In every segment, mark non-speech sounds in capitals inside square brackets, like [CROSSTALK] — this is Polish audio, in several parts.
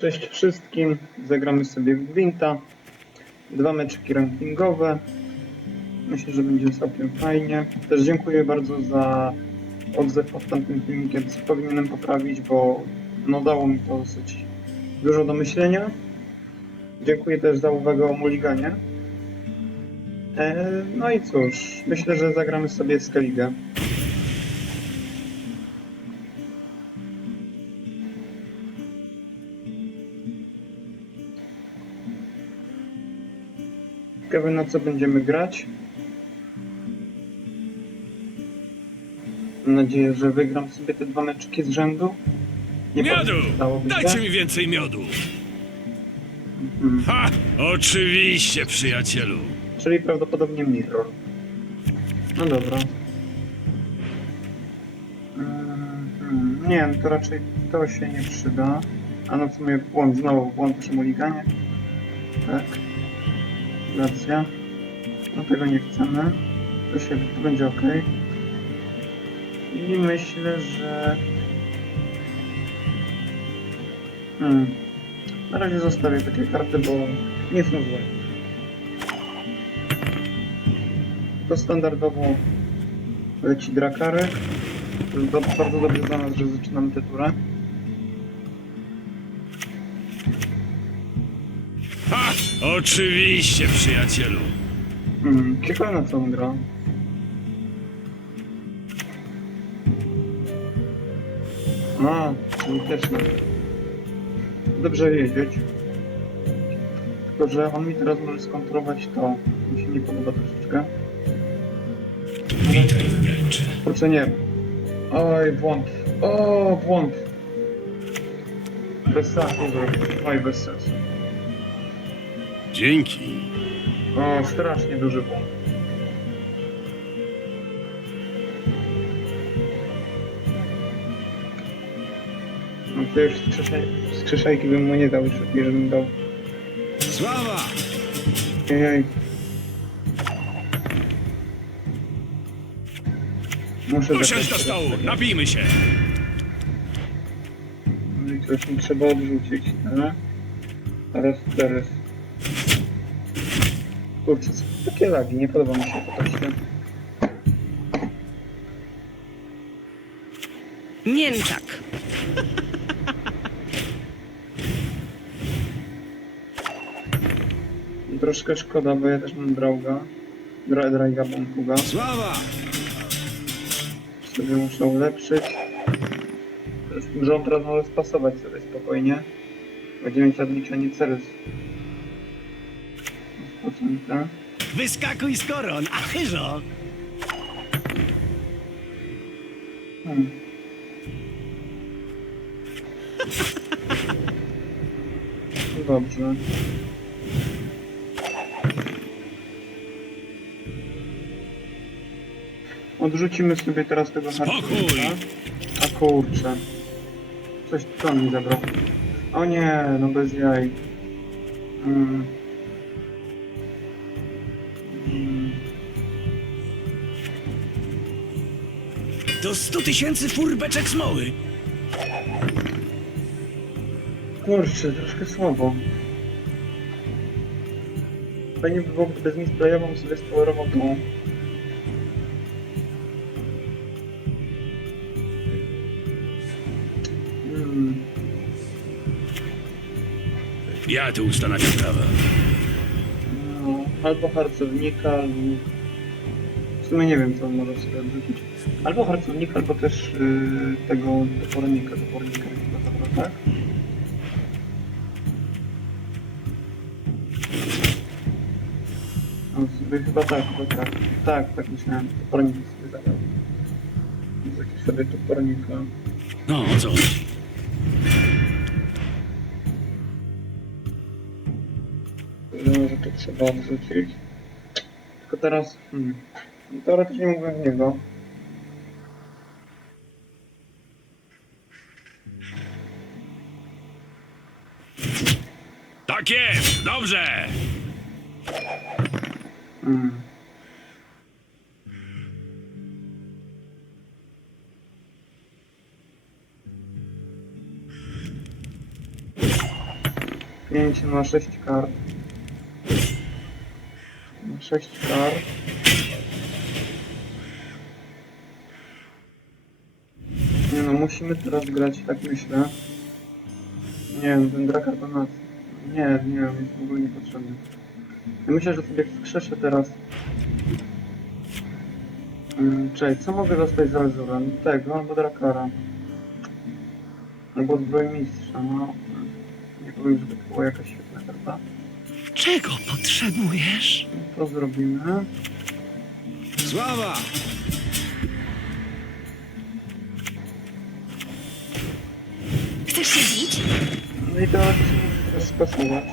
Cześć wszystkim, zagramy sobie w Gwinta. Dwa meczki rankingowe. Myślę, że będzie całkiem fajnie. Też dziękuję bardzo za odzew pod tamtym filmikiem, co powinienem poprawić, bo no dało mi to dosyć dużo do myślenia. Dziękuję też za uwagę o Mulliganie. E, no i cóż, myślę, że zagramy sobie w Skellige. Ciekawe na co będziemy grać. Mam nadzieję, że wygram sobie te dwa meczki z rzędu. Nie Miodu! powiem. Dajcie mi więcej miodu! Mhm. Ha! Oczywiście, przyjacielu! Czyli prawdopodobnie mirror. No dobra. Mhm. Nie wiem, to raczej to się nie przyda. A no co mnie błąd, znowu błąd przy muliganie. Tak. Racja. No tego nie chcemy. To się, to będzie ok. I myślę, że... Hmm. Na razie zostawię takie karty, bo nie są złe. To standardowo leci Drakarek. To jest bardzo dobrze dla nas, że zaczynamy tę turę. Oczywiście, przyjacielu! Hmm, ciekawe na co on gra. A, też nie. Dobrze wiedzieć. Tylko, że on mi teraz może skontrować to. Mi się nie podoba troszeczkę. Witaj w męczy. Kurczę, nie. Oj, błąd. O, błąd. Bez sensu. Oj, bez sensu. Dzięki. O, strasznie duży błąd. No to już skrzeszajki bym mu nie dał już żebym dał. Sława! Ejej. Muszę Usiądź do stołu, napijmy się! No i coś mi trzeba odrzucić, no. Teraz, teraz. Kurczę, takie lagi, nie podoba mi się to tak. Mięczak. Troszkę szkoda, bo ja też mam drauga. Dra, drajga bampuga. Sława! Sobie muszę ulepszyć. Z tym, że on teraz może spasować sobie spokojnie. Będzie mieć odliczenie ceres. Procenta. Wyskakuj z koron, a chyżo! Hmm. Dobrze. Odrzucimy sobie teraz tego Spokój! harcerza. A kurczę. Coś co on mi zabrał. O nie, no bez jaj. Mm. Do stu tysięcy furbeczek smoły! Kurczę, troszkę słabo. Fajnie by było, gdyby z misplejową sobie spolerował tą... Hmm. Ja tu ustanawiam prawa. No, albo harcownika, albo... Sumie nie wiem, co on może sobie odrzucić. Albo harcownika, albo też yy, tego topornika, topornika chyba zabrał, tak? On sobie chyba tak, chyba tak. Tak, tak myślałem, topornika sobie zabrał. Jakiś sobie topornika. No, o co chodzi? że może to trzeba odrzucić. Tylko teraz, hmm, teoretycznie mógłbym w niego. Tak jest! Dobrze! Hmm. Pięć ma sześć kart. Ma sześć kart. Musimy teraz grać, tak myślę. Nie wiem, ten drakar do nas. Nie, nie wiem, jest w ogóle niepotrzebny. Ja myślę, że sobie wskrzeszę teraz. Hmm, Cześć, co mogę dostać za Azurem? Tego, albo Drakara. Albo Zbrojmistrza, no. Nie powiem, że to była jakaś świetna karta. Czego potrzebujesz? To zrobimy. Sława! Bić? No i to teraz spasować.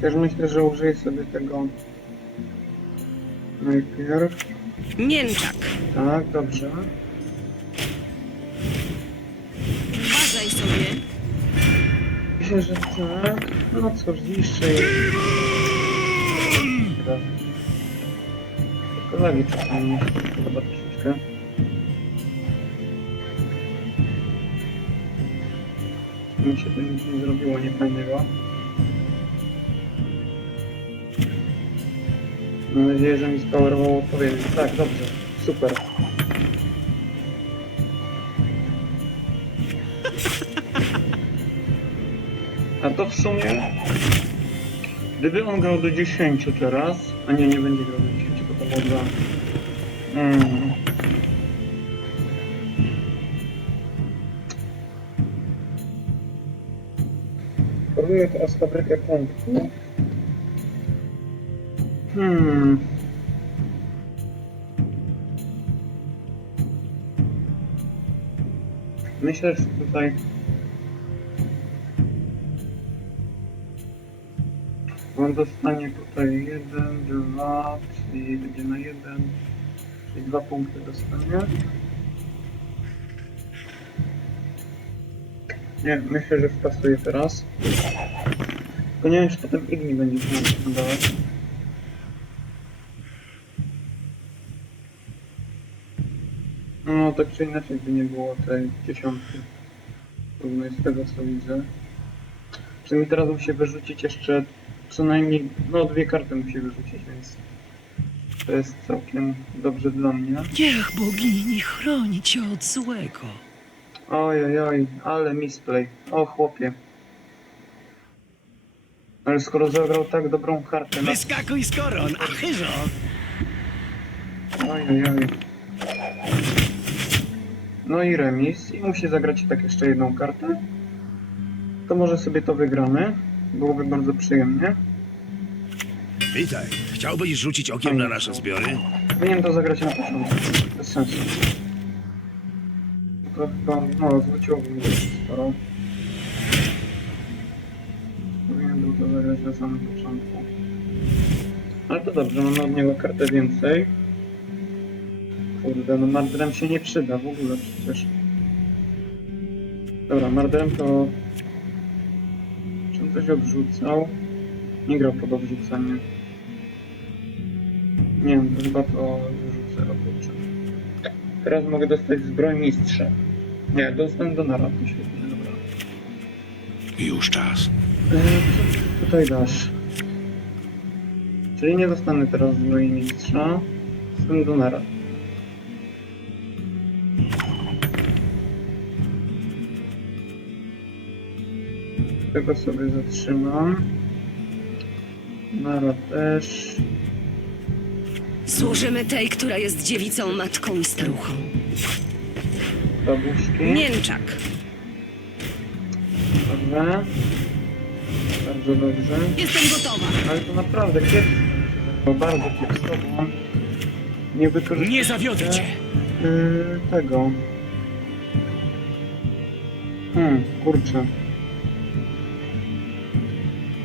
Też myślę, że użyję sobie tego najpierw. Mięczak. Tak, dobrze. Uważaj sobie. Myślę, że tak. No cóż, zniszczę je. Czasami mi podoba troszeczkę. Mi się tu nic nie zrobiło niefajnego. Mam nadzieję, że mi spawerowało odpowiednio. Tak, dobrze. Super. A to w sumie... Gdyby on grał do 10 teraz, a nie, nie będzie grał do 10, można... Mm. Próbuję teraz fabrykę punktów. Hmm. Myślę, że tutaj On dostanie tutaj jeden, dwa, czyli będzie na jeden, czyli dwa punkty dostanie. Nie, myślę, że wpasuje teraz. Tylko nie wiem, czy potem Igni będzie się nadawać. No, tak czy inaczej by nie było tej dziesiątki. Równo z tego, co widzę. Przynajmniej teraz musi wyrzucić jeszcze co najmniej, no dwie karty musi wyrzucić, więc to jest całkiem dobrze dla mnie. Niech bogini chroni cię od złego. Oj, oj, oj, ale misplay. O chłopie. Ale skoro zagrał tak dobrą kartę, no... Wyskakuj z koron, a chyżo! Oj, oj, oj. No i remis. I musi zagrać tak jeszcze jedną kartę. To może sobie to wygramy. Byłoby bardzo przyjemnie. Witaj. Chciałbyś rzucić okiem na nasze zbiory? Powinien to zagrać na początku. Bez sensu. To chyba, no, zwróciłoby mi sporo. Powinien był to zagrać na samym początku. Ale to dobrze, mamy od niego kartę więcej. Kurde, no Mardrem się nie przyda w ogóle przecież. Dobra, Mardrem to... Czym coś odrzucał? Nie grał pod odrzucenie. Nie wiem, to chyba to wyrzucę robotcze. Teraz mogę dostać zbroję mistrza. Nie, dostanę do narady, świetnie, dobra. Już czas. Co tutaj dasz? Czyli nie dostanę teraz zbroi mistrza. Dostanę do narad. Tego sobie zatrzymam. Nara też. Służymy tej, która jest dziewicą, matką i staruchą. Babuszki. Mięczak. Dobrze. Bardzo dobrze. Jestem gotowa. Ale to naprawdę kiepsko. To bardzo kiepsko, bo nie wykorzystał Nie zawiodę cię! yy, tego. Hmm, kurczę.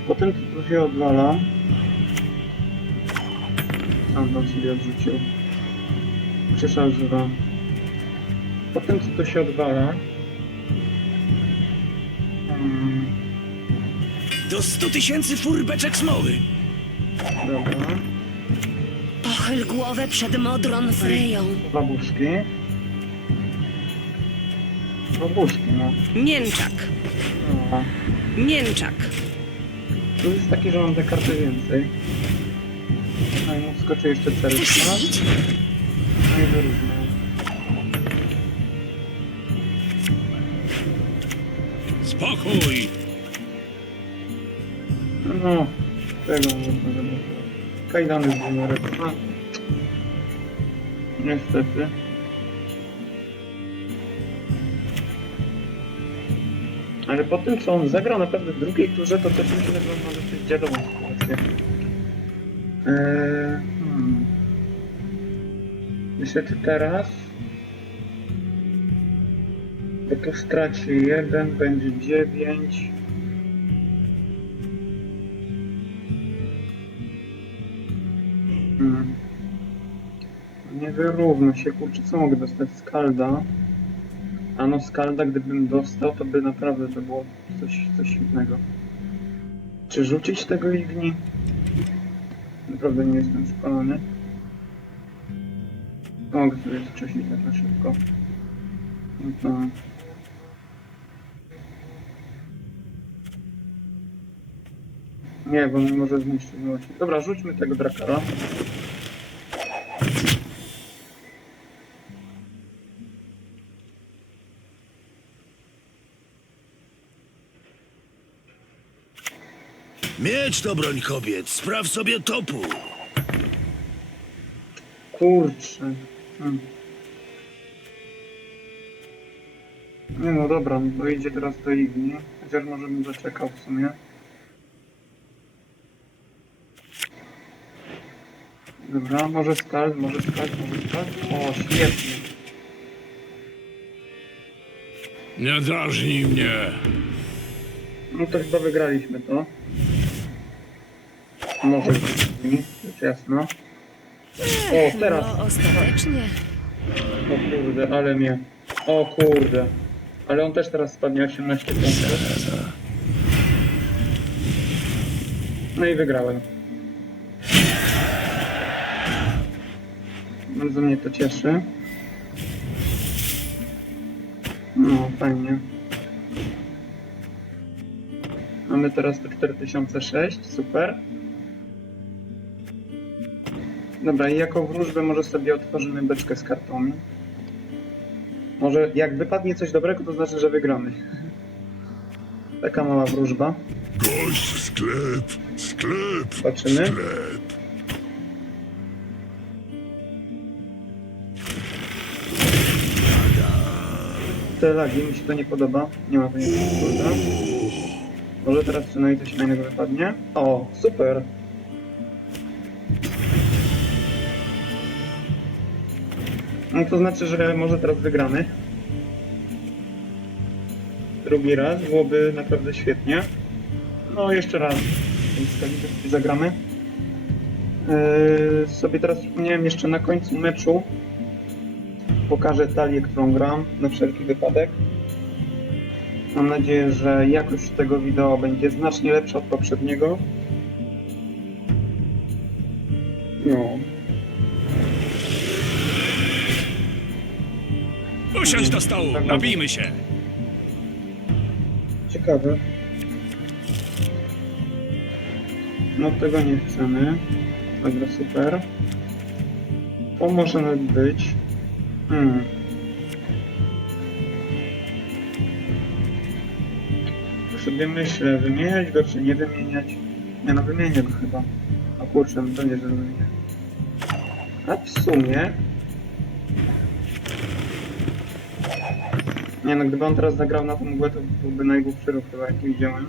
Potem to się odwala. Sam tam sobie odrzucił. Przeszal zura. Potem co to się odwala. Hmm, Do stu tysięcy furbeczek smoły! dobra. Och, Pochyl głowę przed Modron Freją. Babuszki. Babuszki, no. Mięczak. no. Mięczak. Tu jest taki, że mam te karty więcej. Wskoczy jeszcze Chcesz śnić? No i wyrównał. Spokój! No, tego można zabrać. Kajdany z numerek. No. Niestety. Ale po tym, co on zagrał naprawdę w drugiej turze, to też myślę, że on może być dziadową sytuację. Eee. Niestety teraz... Bo tu straci jeden, będzie dziewięć. Hmm. Nie wyrówno się, kurczę, co mogę dostać? Skalda. A no Skalda, gdybym dostał, to by naprawdę to było coś, coś innego. Czy rzucić tego Igni? Naprawdę nie jestem przekonany. Mogę sobie wcześniej tak na szybko. No to... Nie, bo może zniszczyć właśnie. Dobra, rzućmy tego Drakara. Miecz to broń kobiet, spraw sobie topu. Kurczę. Hmm. Nie no dobra, no to idzie teraz do Igni. Chociaż może bym zaczekał w sumie. Dobra, może skald, może skald, może skald. O, świetnie. Nie drażnij mnie. No to chyba wygraliśmy to. Może Igni, rzecz jasna. O, teraz. No, ostatecznie. O kurde, ale mnie. O kurde. Ale on też teraz spadnie 18 punktów. No i wygrałem. Bardzo mnie to cieszy. No, fajnie. Mamy teraz to 4006, super. Dobra, i jako wróżbę może sobie otworzymy beczkę z kartami. Może jak wypadnie coś dobrego, to znaczy, że wygramy. [LAUGHS] Taka mała wróżba. Gość, sklep, sklep, Patrzymy. sklep. Te lagi, mi się to nie podoba. Nie ma to nic. Może teraz przynajmniej coś fajnego wypadnie. O, super. No to znaczy, że może teraz wygramy. Drugi raz byłoby naprawdę świetnie. No jeszcze raz. Zagramy. Yy, sobie teraz przypomniałem jeszcze na końcu meczu pokażę talię, którą gram, na wszelki wypadek. Mam nadzieję, że jakość tego wideo będzie znacznie lepsza od poprzedniego. No, Usiądź do stołu, napijmy się. ciekawe. No tego nie chcemy. Dobra, super. To może nawet być. Hmm. To sobie myślę, wymieniać go czy nie wymieniać. Nie no, wymienię go chyba. O kurczę, no to nie, wymienię. A w sumie... Nie no, gdyby on teraz zagrał na tą mgłę, to byłby najgłupszy ruch chyba, jaki widziałem.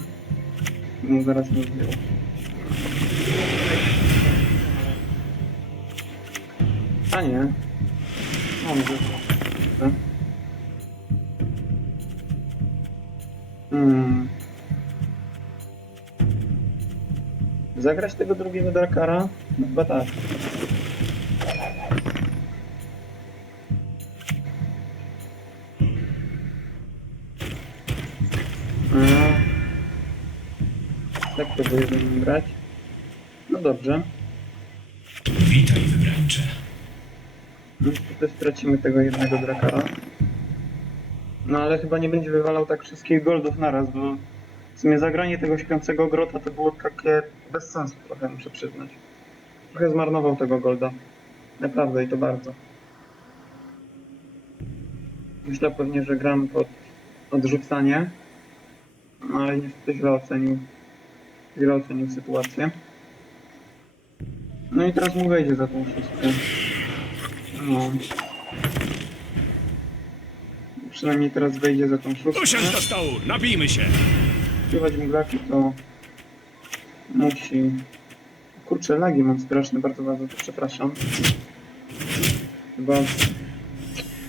No zaraz rozbił. A nie. On wygrał. Hmm. Zagrać tego drugiego Darkara? No chyba tak. Grać. No dobrze. Witaj, wybrany. kończy. Niestety stracimy tego jednego drakara. No ale chyba nie będzie wywalał tak wszystkich goldów naraz, bo w sumie zagranie tego śpiącego grota to było takie bez sensu trochę, muszę przyznać. Trochę zmarnował tego golda. Naprawdę i to bardzo. Myślę pewnie, że gram pod odrzucanie, no ale niestety źle ocenił, źle ocenił sytuację. No i teraz mu wejdzie za tą szóstkę. No. Przynajmniej teraz wejdzie za tą szóstkę. Usiądź do stołu, napijmy się. Śpiewać mglaki to musi... Kurczę, lagi mam straszne, bardzo bardzo to przepraszam. Chyba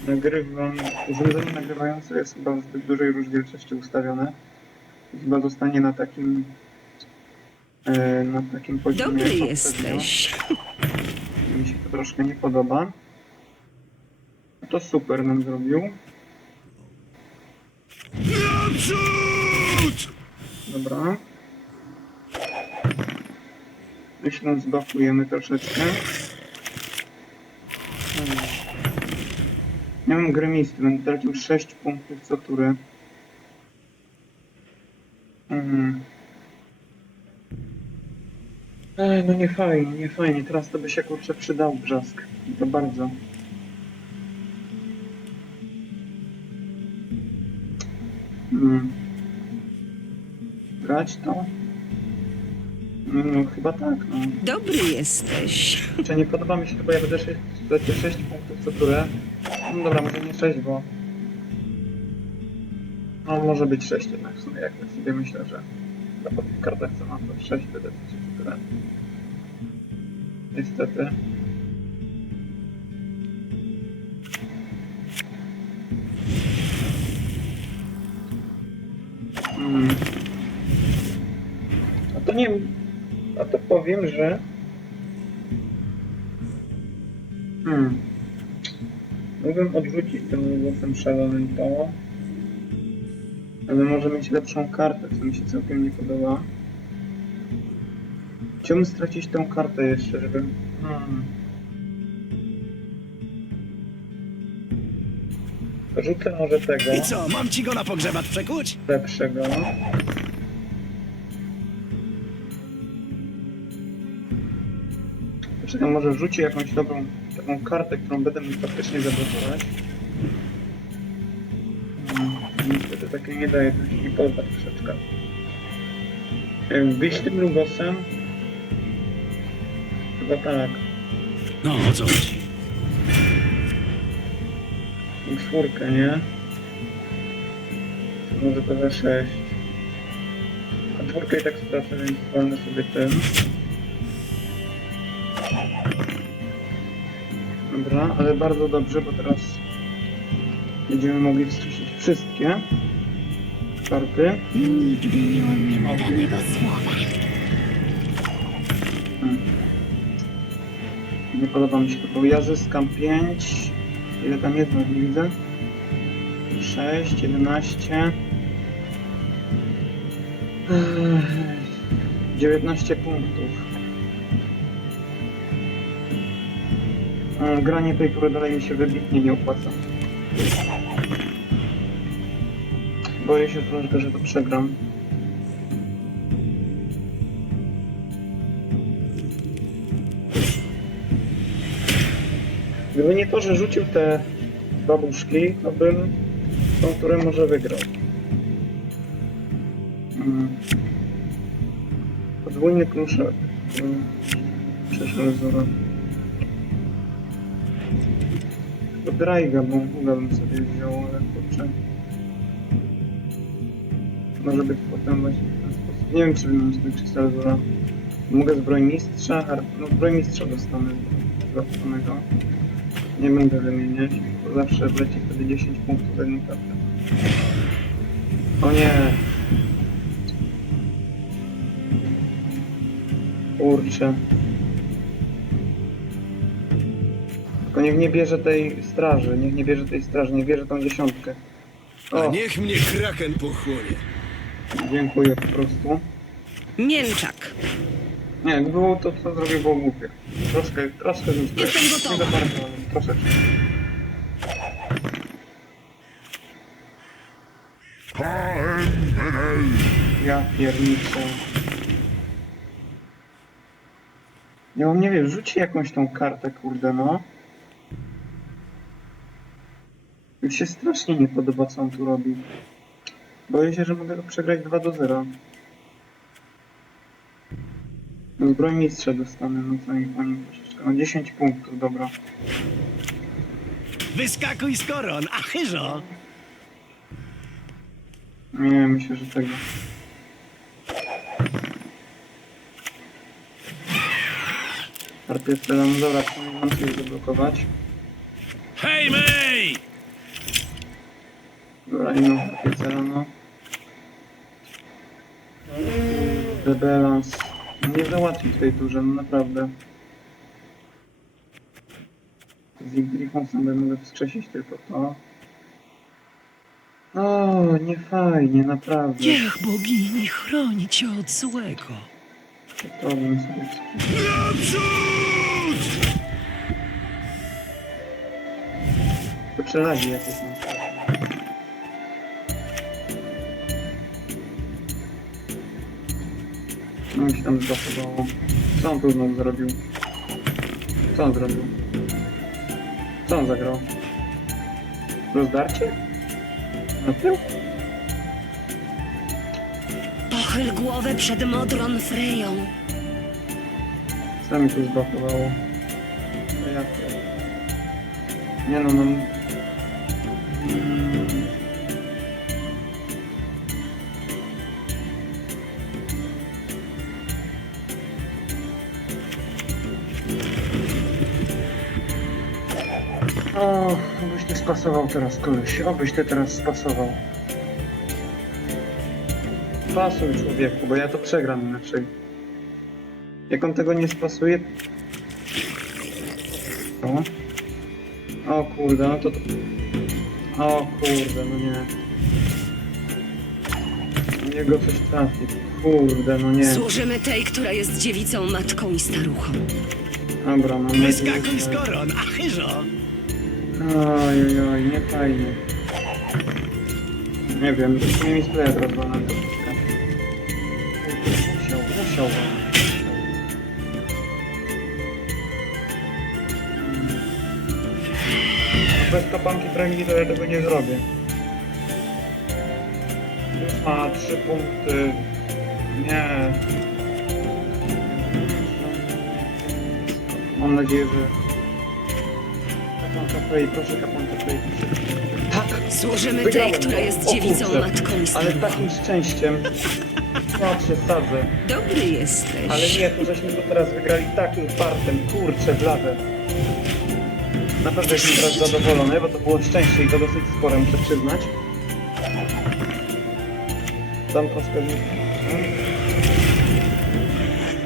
nagrywam... Urządzenie nagrywające jest chyba w zbyt dużej rozdzielczości ustawione. Chyba zostanie na takim... E, na takim poziomie Dobry jak poprzednio. jesteś. Mi się to troszkę nie podoba. To super nam zrobił. Naprzód! Dobra. Myślę, zbafujemy troszeczkę. Hmm. Nie mam gremisty, będę tracił 6 punktów co turę. Mhm. Ej, no nie fajnie, nie fajnie. Teraz to by się kurczę przydał brzask. I to bardzo. Hmm. Grać to? No chyba tak, no. Dobry jesteś. Czy nie podoba mi się to, bo ja będę 6, 6 punktów co turę. No dobra, może nie 6, bo... No może być 6 jednak w sumie, jak tak sobie myślę, że po tych kartach co mam, to 6 będę tracił co turę. Niestety. Hmm. A to nie... A to powiem, że... Hmm. Mógłbym odrzucić tym głosem szalonym to. Ale może mieć lepszą kartę, co mi się całkiem nie podoba. Chciałbym stracić tą kartę jeszcze, żeby... Hmm. Rzucę może tego I co, mam ci go na pogrzebacz przekuć? lepszego. Poczekaj, może rzuci jakąś dobrą taką kartę, którą będę mógł faktycznie zablokować. Takie nie daje, to się nie podoba troszeczkę. Wyjść tym lugosem? Chyba tak. No, o co chodzi? I czwórkę, nie? Może to za 6. A czwórkę i tak stracę, więc wolno sobie tym. Dobra, ale bardzo dobrze, bo teraz będziemy mogli wstrzymać wszystkie karty. Nigdy nie łamiemy danego słowa. Hmm. Nie podoba mi się to, bo ja zyskam 5. Ile tam jest? No, nie widzę. 6, 11. Ech, 19 punktów. E, Granie tej tury dalej mi się wybitnie nie opłaca. Boję się troszkę, że to przegram. Gdyby nie to, że rzucił te babuszki, to bym tą turę może wygrał. Mm. Podwójny kluczek. Mm. Przeszły zora. To Draiga, bo bym sobie wziął, ale kurczę. Może być potem właśnie w ten sposób. Nie wiem, czy bym mieć ten krystal zora. Mogę zbrojmistrza, har- no zbrojmistrza dostanę zwrotnego. Nie będę wymieniać, bo zawsze wleci wtedy 10 punktów za jedną kartę. O nie! Kurczę. Tylko niech nie bierze tej straży, niech nie bierze tej straży, niech bierze tą dziesiątkę. A O, niech mnie kraken pochłonie. Dziękuję po prostu. Mięczak. Nie, jakby było to, co zrobił, było głupie. Troszkę, troszkę źle. Jestem gotowa. Nie za bardzo, ale troszeczkę. Ja pierniczę. Ja mam nie wiem, rzuci jakąś tą kartę, kurde, no. Mi się strasznie nie podoba, co on tu robi. Boję się, że mogę go przegrać 2 do 0. No zbroj mistrza dostanę, no co mi pani troszeczkę. No 10 punktów, dobra. Wyskakuj z koron, a chyżo! Nie, myślę, że tego. Partię strzelam, dobra, przynajmniej mam sobie zablokować. Hej, May! Dobra, inną strzelano. Rebelans. Nie załatwi w tej turze, no naprawdę. Z Igrichą sobie mogę wskrzesić tylko to. O, nie fajnie, naprawdę. Niech bogini chroni cię od złego. To bym sobie wskrzesił. Naprzód! To przerazi jakieś na No mi się tam zachowało. Co on tu znowu zrobił? Co on zrobił? Co on zagrał? Rozdarcie? Na tył? Pochyl głowę przed modrą Freją. Co mi tu zbafowało? No jak to? Nie no, no... Mm. Spasował teraz koleś, obyś ty teraz spasował. Pasuj człowieku, bo ja to przegram inaczej. Jak on tego nie spasuje... O, o kurde, no to... O kurde, no nie. Niego coś trafi. Kurde, no nie. Służymy tej, która jest dziewicą, matką i staruchą. Dobra, mam nadzieję, Wyskakuj z że- koron, a chyżo! Oj, oj, oj, nie fajnie. Nie wiem, nie mi sklep rozwalony troszeczkę. Musiał, musiał Bez kapanki premii to ja tego nie zrobię. Ma trzy punkty. Nie. Mam nadzieję, że Kapanka Play, proszę kapanka Play. Tak! Służymy Wygrałem tej, która jest O dziewicą, kurczę. matką i Ale staruchą. takim szczęściem. No przesadzę. Dobry jesteś. Ale nie, to żeśmy to teraz wygrali takim fartem, kurczę, blade. Naprawdę jestem teraz zadowolony, bo to było szczęście i to dosyć spore, muszę przyznać. Tam troszkę...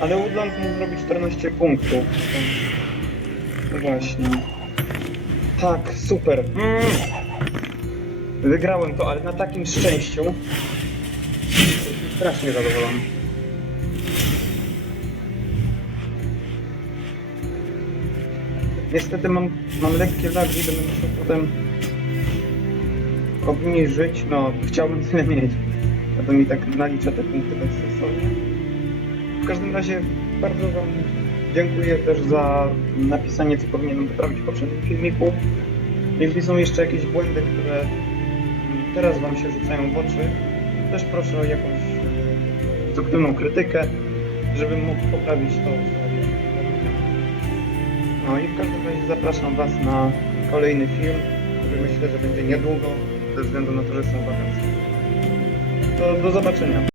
Ale Woodland mógł zrobić 14 punktów. No właśnie. Tak, super. Mm. Wygrałem to, ale na takim szczęściu. Strasznie zadowolony. Niestety mam, mam lekkie lagi, będę musiał potem obniżyć. No, chciałbym [LAUGHS] tyle mieć. A to mi tak nalicza te punkty bezsensownie. W każdym razie bardzo Wam dziękuję też za napisanie, co powinienem poprawić w poprzednim filmiku. Jeśli są jeszcze jakieś błędy, które teraz Wam się rzucają w oczy, też proszę o jakąś e, konstruktywną krytykę, żebym mógł poprawić to, no i w każdym razie zapraszam Was na kolejny film, który myślę, że będzie niedługo, ze względu na to, że są wakacje. To do zobaczenia.